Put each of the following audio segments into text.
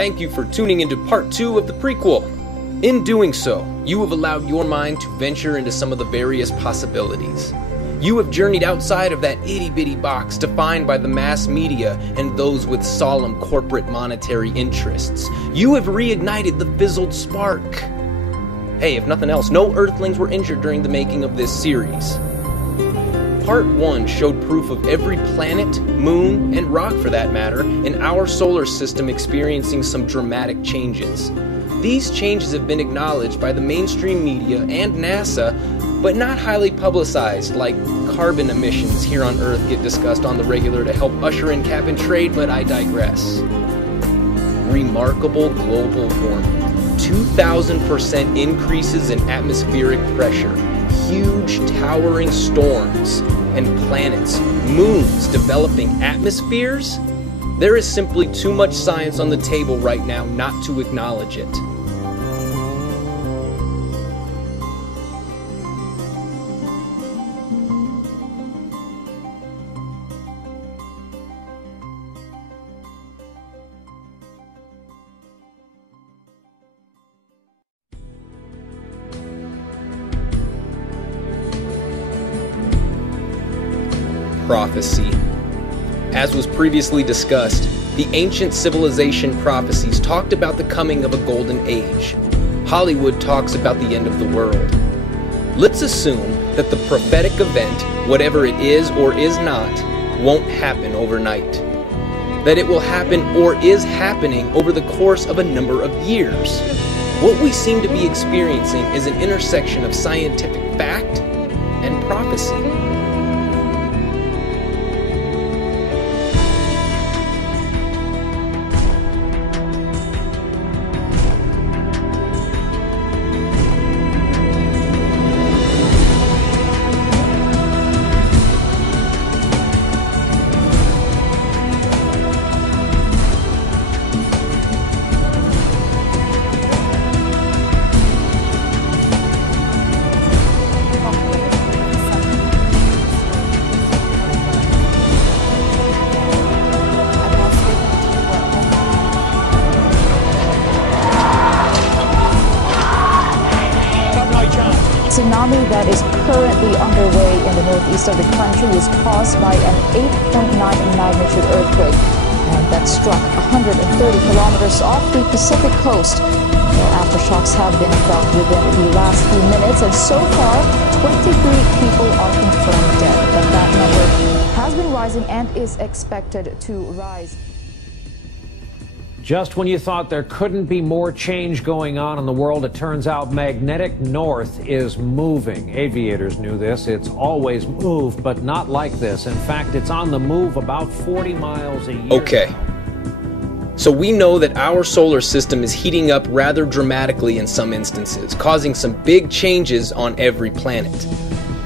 thank you for tuning into part 2 of the prequel. In doing so, you have allowed your mind to venture into some of the various possibilities. You have journeyed outside of that itty-bitty box defined by the mass media and those with solemn corporate monetary interests. You have reignited the fizzled spark. Hey, if nothing else, no Earthlings were injured during the making of this series. Part 1 showed proof of every planet, moon, and rock for that matter, in our solar system experiencing some dramatic changes. These changes have been acknowledged by the mainstream media and NASA, but not highly publicized like carbon emissions here on Earth get discussed on the regular to help usher in cap and trade, but I digress. Remarkable global warming. 2,000% increases in atmospheric pressure, huge towering storms, and planets, moons developing atmospheres? There is simply too much science on the table right now not to acknowledge it. Prophecy. As was previously discussed, the ancient civilization prophecies talked about the coming of a golden age. Hollywood talks about the end of the world. Let's assume that the prophetic event, whatever it is or is not, won't happen overnight. That it will happen or is happening over the course of a number of years. What we seem to be experiencing is an intersection of scientific fact and prophecy. Tsunami that is currently underway in the northeast of the country was caused by an 8.9 magnitude earthquake, and that struck 130 kilometers off the Pacific coast. Aftershocks have been felt within the last few minutes, and so far, 23 people are confirmed dead. But that number has been rising and is expected to rise. Just when you thought there couldn't be more change going on in the world, it turns out magnetic north is moving. Aviators knew this. It's always moved, but not like this. In fact, it's on the move about 40 miles a year. Okay. So we know that our solar system is heating up rather dramatically in some instances, causing some big changes on every planet.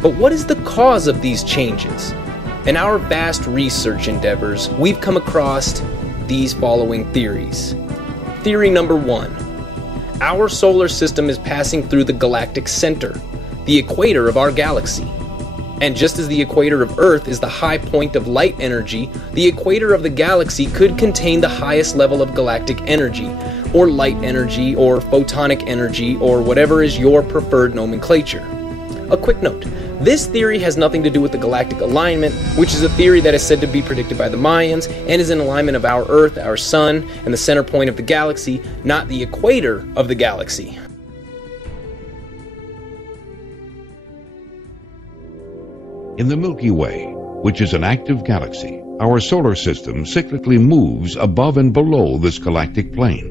But what is the cause of these changes? In our vast research endeavors, we've come across these following theories. Theory number 1. Our solar system is passing through the galactic center, the equator of our galaxy. And just as the equator of Earth is the high point of light energy, the equator of the galaxy could contain the highest level of galactic energy, or light energy, or photonic energy, or whatever is your preferred nomenclature. A quick note. This theory has nothing to do with the galactic alignment, which is a theory that is said to be predicted by the Mayans and is in alignment of our Earth, our Sun, and the center point of the galaxy, not the equator of the galaxy. In the Milky Way, which is an active galaxy, our solar system cyclically moves above and below this galactic plane.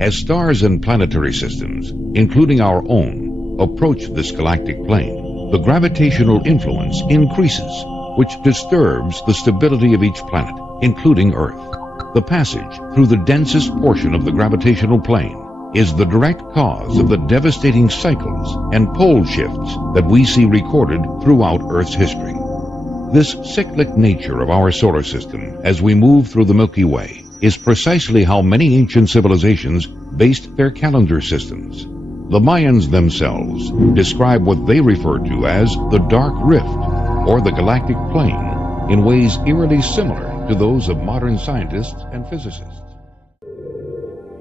As stars and planetary systems, including our own, approach this galactic plane, the gravitational influence increases, which disturbs the stability of each planet, including Earth. The passage through the densest portion of the gravitational plane is the direct cause of the devastating cycles and pole shifts that we see recorded throughout Earth's history. This cyclic nature of our solar system as we move through the Milky Way is precisely how many ancient civilizations based their calendar systems. The Mayans themselves describe what they refer to as the Dark Rift, or the galactic plane, in ways eerily similar to those of modern scientists and physicists.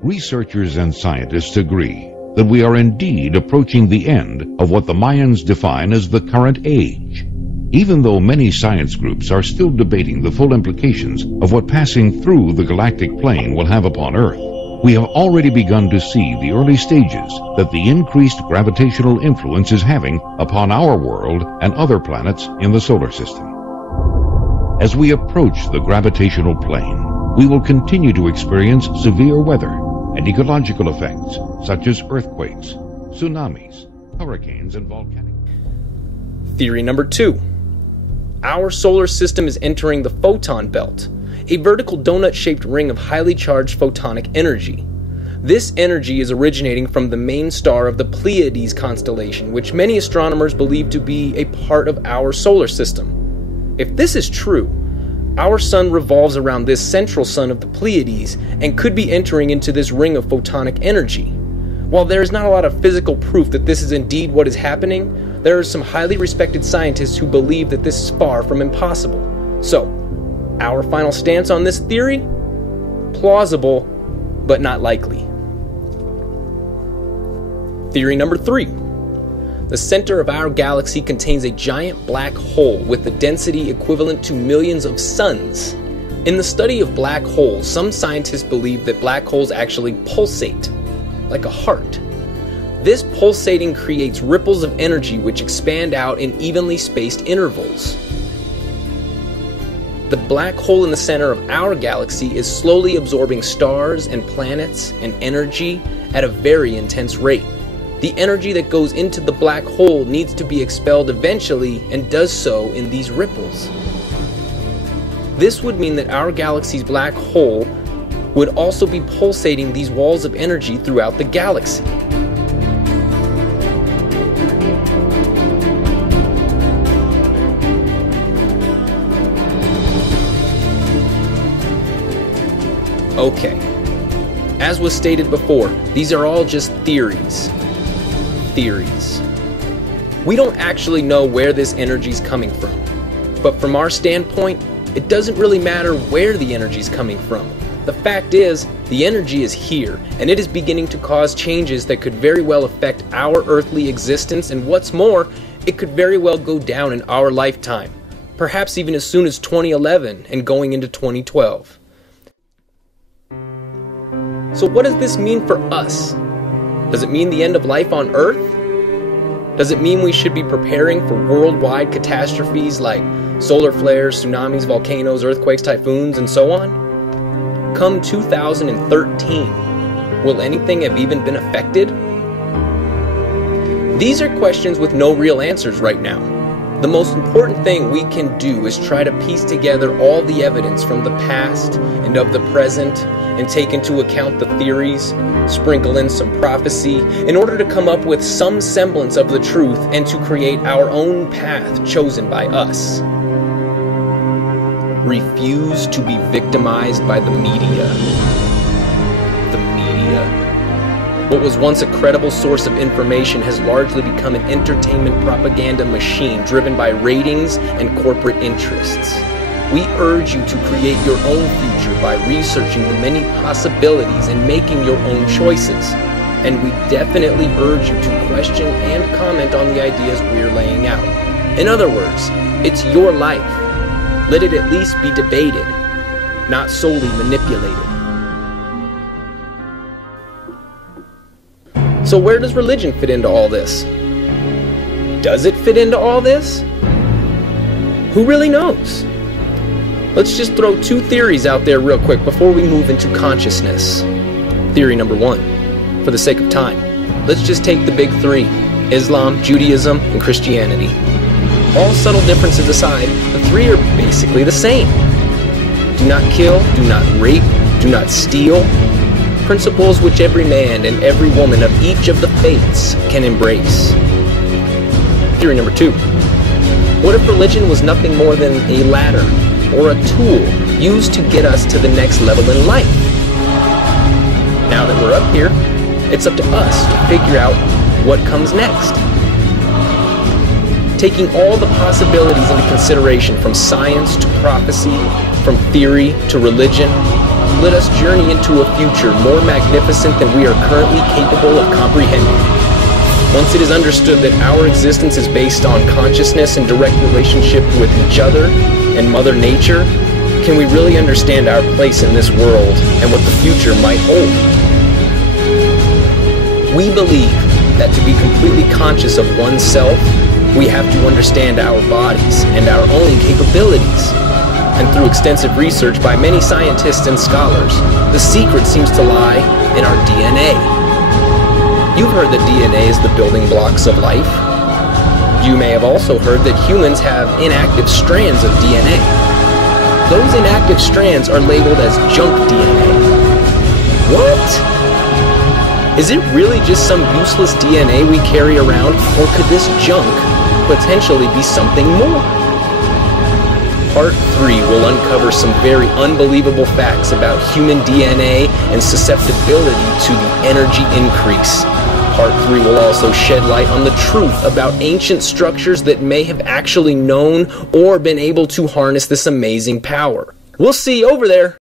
researchers and scientists agree that we are indeed approaching the end of what the Mayans define as the current age. Even though many science groups are still debating the full implications of what passing through the galactic plane will have upon Earth, we have already begun to see the early stages that the increased gravitational influence is having upon our world and other planets in the solar system. As we approach the gravitational plane, we will continue to experience severe weather and ecological effects such as earthquakes, tsunamis, hurricanes, and volcanic... Theory number 2. Our solar system is entering the photon belt, a vertical donut-shaped ring of highly charged photonic energy. This energy is originating from the main star of the Pleiades constellation, which many astronomers believe to be a part of our solar system. If this is true, our sun revolves around this central sun of the Pleiades and could be entering into this ring of photonic energy. While there is not a lot of physical proof that this is indeed what is happening, there are some highly respected scientists who believe that this is far from impossible. So, our final stance on this theory? Plausible, but not likely. Theory number 3. The center of our galaxy contains a giant black hole with a density equivalent to millions of suns. In the study of black holes, some scientists believe that black holes actually pulsate, like a heart. This pulsating creates ripples of energy which expand out in evenly spaced intervals. The black hole in the center of our galaxy is slowly absorbing stars and planets and energy at a very intense rate. The energy that goes into the black hole needs to be expelled eventually and does so in these ripples. This would mean that our galaxy's black hole would also be pulsating these walls of energy throughout the galaxy. Okay, as was stated before, these are all just theories. We don't actually know where this energy is coming from, but from our standpoint, it doesn't really matter where the energy is coming from. The fact is, the energy is here, and it is beginning to cause changes that could very well affect our earthly existence, and what's more, it could very well go down in our lifetime, perhaps even as soon as 2011 and going into 2012. So what does this mean for us? Does it mean the end of life on Earth? Does it mean we should be preparing for worldwide catastrophes like solar flares, tsunamis, volcanoes, earthquakes, typhoons, and so on? Come 2013, will anything have even been affected? These are questions with no real answers right now. The most important thing we can do is try to piece together all the evidence from the past and of the present and take into account the theories, sprinkle in some prophecy, in order to come up with some semblance of the truth and to create our own path chosen by us. Refuse to be victimized by the media. The media. What was once a credible source of information has largely become an entertainment propaganda machine driven by ratings and corporate interests. We urge you to create your own future by researching the many possibilities and making your own choices. And we definitely urge you to question and comment on the ideas we're laying out. In other words, it's your life. Let it at least be debated, not solely manipulated. So where does religion fit into all this? Does it fit into all this? Who really knows? Let's just throw two theories out there real quick before we move into consciousness. Theory number 1. For the sake of time, let's just take the big three: Islam, Judaism, and Christianity. All subtle differences aside, the three are basically the same. Do not kill, do not rape, do not steal. Principles which every man and every woman of each of the faiths can embrace. Theory number 2. What if religion was nothing more than a ladder or a tool used to get us to the next level in life? Now that we're up here, it's up to us to figure out what comes next. Taking all the possibilities into consideration, from science to prophecy, from theory to religion, let us journey into a future more magnificent than we are currently capable of comprehending. Once it is understood that our existence is based on consciousness and direct relationship with each other and Mother Nature, can we really understand our place in this world and what the future might hold? We believe that to be completely conscious of oneself, we have to understand our bodies and our own capabilities. And through extensive research by many scientists and scholars, the secret seems to lie in our DNA. You've heard that DNA is the building blocks of life. You may have also heard that humans have inactive strands of DNA. Those inactive strands are labeled as junk DNA. What? Is it really just some useless DNA we carry around, or could this junk potentially be something more? Part 3 will uncover some very unbelievable facts about human DNA and susceptibility to the energy increase. Part 3 will also shed light on the truth about ancient structures that may have actually known or been able to harness this amazing power. We'll see you over there.